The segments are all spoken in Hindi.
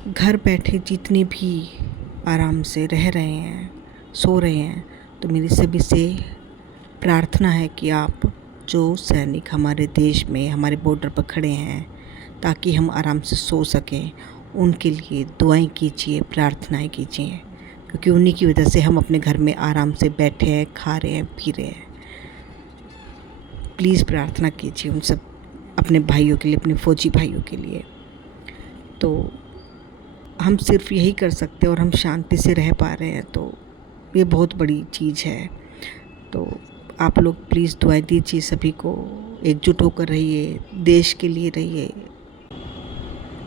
घर बैठे जितने भी आराम से रह रहे हैं, सो रहे हैं, तो मेरी सभी से प्रार्थना है कि आप जो सैनिक हमारे देश में हमारे बॉर्डर पर खड़े हैं ताकि हम आराम से सो सकें, उनके लिए दुआएं कीजिए, प्रार्थनाएं कीजिए, क्योंकि उन्हीं की वजह से हम अपने घर में आराम से बैठे हैं, खा रहे हैं, पी रहे हैं। प्लीज़ प्रार्थना कीजिए उन सब अपने भाइयों के लिए, अपने फ़ौजी भाइयों के लिए। तो हम सिर्फ यही कर सकते हैं और हम शांति से रह पा रहे हैं, तो ये बहुत बड़ी चीज़ है। तो आप लोग प्लीज़ दुआएं दीजिए, सभी को एकजुट होकर रहिए, देश के लिए रहिए।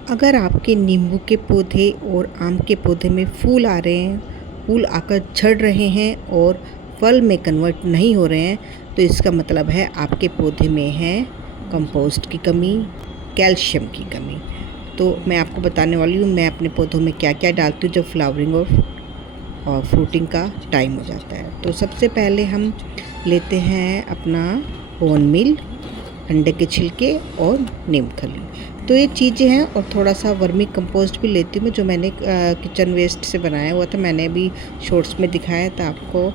अगर आपके नींबू के पौधे और आम के पौधे में फूल आ रहे हैं, फूल आकर झड़ रहे हैं और फल में कन्वर्ट नहीं हो रहे हैं, तो इसका मतलब है आपके पौधे में है कंपोस्ट की कमी, कैल्शियम की कमी। तो मैं आपको बताने वाली हूँ मैं अपने पौधों में क्या क्या डालती हूँ जब फ्लावरिंग और फ्रूटिंग का टाइम हो जाता है। तो सबसे पहले हम लेते हैं अपना बोन मील, अंडे के छिलके और नीम खली। तो ये चीज़ें हैं, और थोड़ा सा वर्मी कंपोस्ट भी लेती हूँ मैं, जो मैंने किचन वेस्ट से बनाया हुआ था। मैंने अभी शॉर्ट्स में दिखाया था आपको।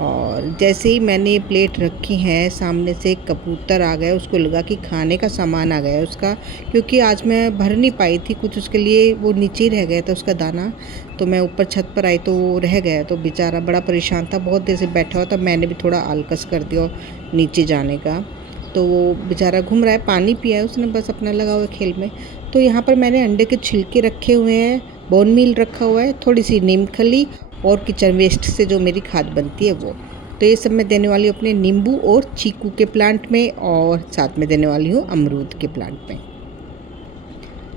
और जैसे ही मैंने प्लेट रखी है, सामने से एक कबूतर आ गया, उसको लगा कि खाने का सामान आ गया उसका, क्योंकि आज मैं भर नहीं पाई थी कुछ, उसके लिए वो नीचे ही रह गया था उसका दाना। तो मैं ऊपर छत पर आई तो वो रह गया, तो बेचारा बड़ा परेशान था, बहुत देर से बैठा हुआ था। मैंने भी थोड़ा आलकस कर दिया नीचे जाने का, तो वो बेचारा घूम रहा है, पानी पिया है उसने, बस अपना लगा हुआ खेल में। तो यहाँ पर मैंने अंडे के छिलके रखे हुए हैं, बोन मील रखा हुआ है, थोड़ी सी नीम खली और किचन वेस्ट से जो मेरी खाद बनती है वो। तो ये सब मैं देने वाली हूँ अपने नींबू और चीकू के प्लांट में, और साथ में देने वाली हूँ अमरूद के प्लांट में।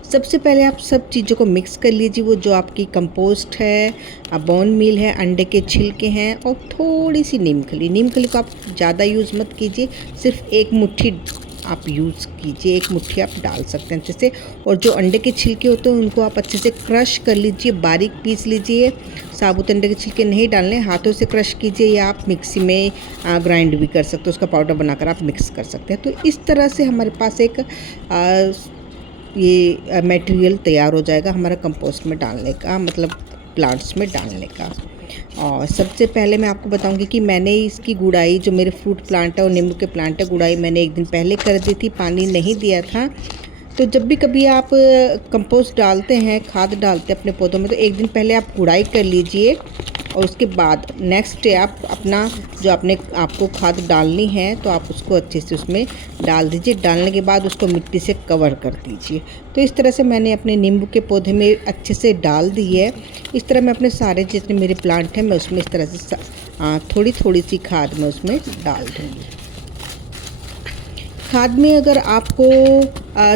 सबसे पहले आप सब चीज़ों को मिक्स कर लीजिए। वो जो आपकी कंपोस्ट है, बोन मील है, अंडे के छिलके हैं और थोड़ी सी नीम खली को आप ज़्यादा यूज़ मत कीजिए, सिर्फ एक मुट्ठी आप यूज़ कीजिए, एक मुट्ठी आप डाल सकते हैं अच्छे से। और जो अंडे के छिलके होते हैं उनको आप अच्छे से क्रश कर लीजिए, बारीक पीस लीजिए। साबुत अंडे के छिलके नहीं डालने, हाथों से क्रश कीजिए, या आप मिक्सी में ग्राइंड भी कर सकते हो, उसका पाउडर बनाकर आप मिक्स कर सकते हैं। तो इस तरह से हमारे पास एक ये मटेरियल तैयार हो जाएगा हमारा कंपोस्ट में डालने का, मतलब प्लांट्स में डालने का। और सबसे पहले मैं आपको बताऊंगी कि मैंने इसकी गुड़ाई, जो मेरे फ्रूट प्लांट है और नींबू के प्लांट है, गुड़ाई मैंने एक दिन पहले कर दी थी, पानी नहीं दिया था। तो जब भी कभी आप कंपोस्ट डालते हैं, खाद डालते हैं अपने पौधों में, तो एक दिन पहले आप गुड़ाई कर लीजिए, और उसके बाद नेक्स्ट डे आप अपना जो आपको खाद डालनी है, तो आप उसको अच्छे से उसमें डाल दीजिए। डालने के बाद उसको मिट्टी से कवर कर दीजिए। तो इस तरह से मैंने अपने नींबू के पौधे में अच्छे से डाल दी है। इस तरह मैं अपने सारे जितने मेरे प्लांट हैं, मैं उसमें इस तरह से थोड़ी थोड़ी सी खाद मैं उसमें डाल दूँगी। खाद में अगर आपको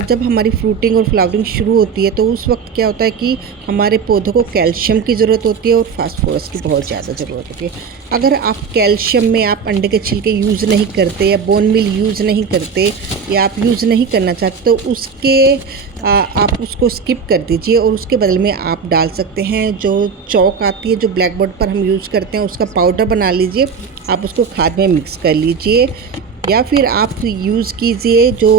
जब हमारी फ्रूटिंग और फ्लावरिंग शुरू होती है, तो उस वक्त क्या होता है कि हमारे पौधों को कैल्शियम की ज़रूरत होती है और फास्फोरस की बहुत ज़्यादा ज़रूरत होती है। अगर आप कैल्शियम में आप अंडे के छिलके यूज़ नहीं करते, या बोन मील यूज़ नहीं करते, या आप यूज़ नहीं करना चाहते, तो आप उसको स्किप कर दीजिए, और उसके बदले में आप डाल सकते हैं जो चौक आती है, जो ब्लैक बोर्ड पर हम यूज़ करते हैं, उसका पाउडर बना लीजिए, आप उसको खाद में मिक्स कर लीजिए। या फिर आप यूज़ कीजिए जो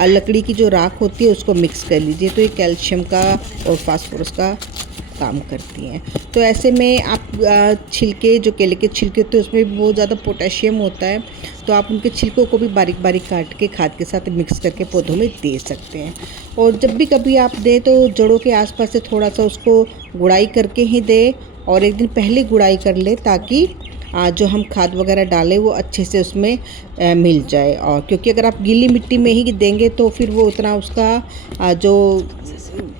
लकड़ी की जो राख होती है, उसको मिक्स कर लीजिए। तो ये कैल्शियम का और फास्फोरस का काम करती हैं। तो ऐसे में आप छिलके, जो केले के छिलके होते हैं, उसमें भी बहुत ज़्यादा पोटेशियम होता है, तो आप उनके छिलकों को भी बारीक बारीक काट के खाद के साथ मिक्स करके पौधों में दे सकते हैं। और जब भी कभी आप दें, तो जड़ों के आसपास से थोड़ा सा उसको गुड़ाई करके ही दें, और एक दिन पहले गुड़ाई कर ले, ताकि जो हम खाद वगैरह डालें वो अच्छे से उसमें मिल जाए। और क्योंकि अगर आप गीली मिट्टी में ही देंगे, तो फिर वो उतना उसका जो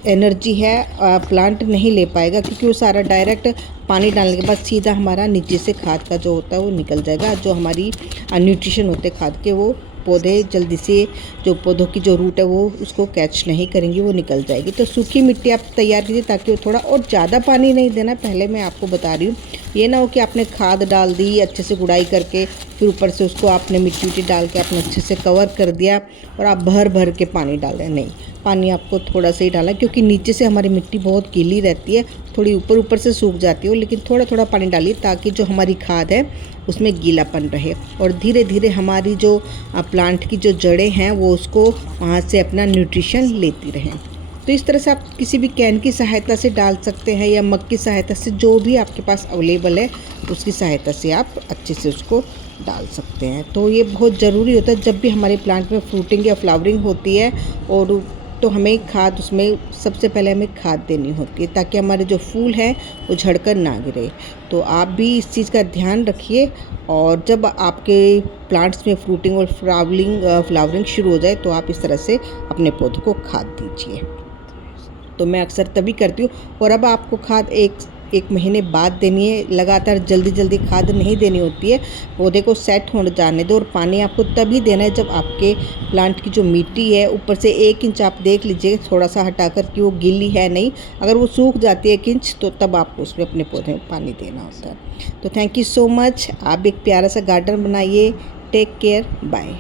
एनर्जी है प्लांट नहीं ले पाएगा, क्योंकि वो सारा डायरेक्ट पानी डालने के बाद सीधा हमारा नीचे से खाद का जो होता है वो निकल जाएगा। जो हमारी न्यूट्रिशन होते हैं खाद के, वो पौधे जल्दी से, जो पौधों की जो रूट है वो उसको कैच नहीं करेंगी, वो निकल जाएगी। तो सूखी मिट्टी आप तैयार कीजिए, ताकि वो थोड़ा, और ज़्यादा पानी नहीं देना, पहले मैं आपको बता रही हूँ। ये ना हो कि आपने खाद डाल दी अच्छे से गुड़ाई करके, फिर ऊपर से उसको आपने मिट्टी उट्टी डाल के आपने अच्छे से कवर कर दिया, और आप भर भर के पानी डालें। नहीं, पानी आपको थोड़ा सा ही डाला, क्योंकि नीचे से हमारी मिट्टी बहुत गीली रहती है, थोड़ी ऊपर ऊपर से सूख जाती है, लेकिन थोड़ा थोड़ा पानी डालिए, ताकि जो हमारी खाद है उसमें गीलापन रहे, और धीरे धीरे हमारी जो प्लांट की जो जड़ें हैं वो उसको वहाँ से अपना न्यूट्रिशन लेती रहें। तो तो इस तरह से आप किसी भी कैन की सहायता से डाल सकते हैं या मग की सहायता से, जो भी आपके पास अवेलेबल है उसकी सहायता से आप अच्छे से उसको डाल सकते हैं। तो ये बहुत ज़रूरी होता है जब भी हमारे प्लांट में फ्रूटिंग या फ्लावरिंग होती है, और तो हमें खाद, उसमें सबसे पहले हमें खाद देनी होती है ताकि हमारे जो फूल हैं वो झड़कर ना गिरे। तो आप भी इस चीज़ का ध्यान रखिए, और जब आपके प्लांट्स में फ्रूटिंग और फ्लावरिंग शुरू हो जाए तो आप इस तरह से अपने पौधों को खाद दीजिए। तो मैं अक्सर तभी करती हूँ। और अब आपको खाद एक महीने बाद देनी है, लगातार जल्दी खाद नहीं देनी होती है। पौधे को सेट होने जाने दो, और पानी आपको तभी देना है जब आपके प्लांट की जो मिट्टी है ऊपर से 1 इंच आप देख लीजिए थोड़ा सा हटाकर कि वो गीली है नहीं। अगर वो सूख जाती है 1 इंच तो तब आपको उसमें अपने पौधे में पानी देना होता है। तो थैंक यू सो मच। आप एक प्यारा सा गार्डन बनाइए। Take care, bye.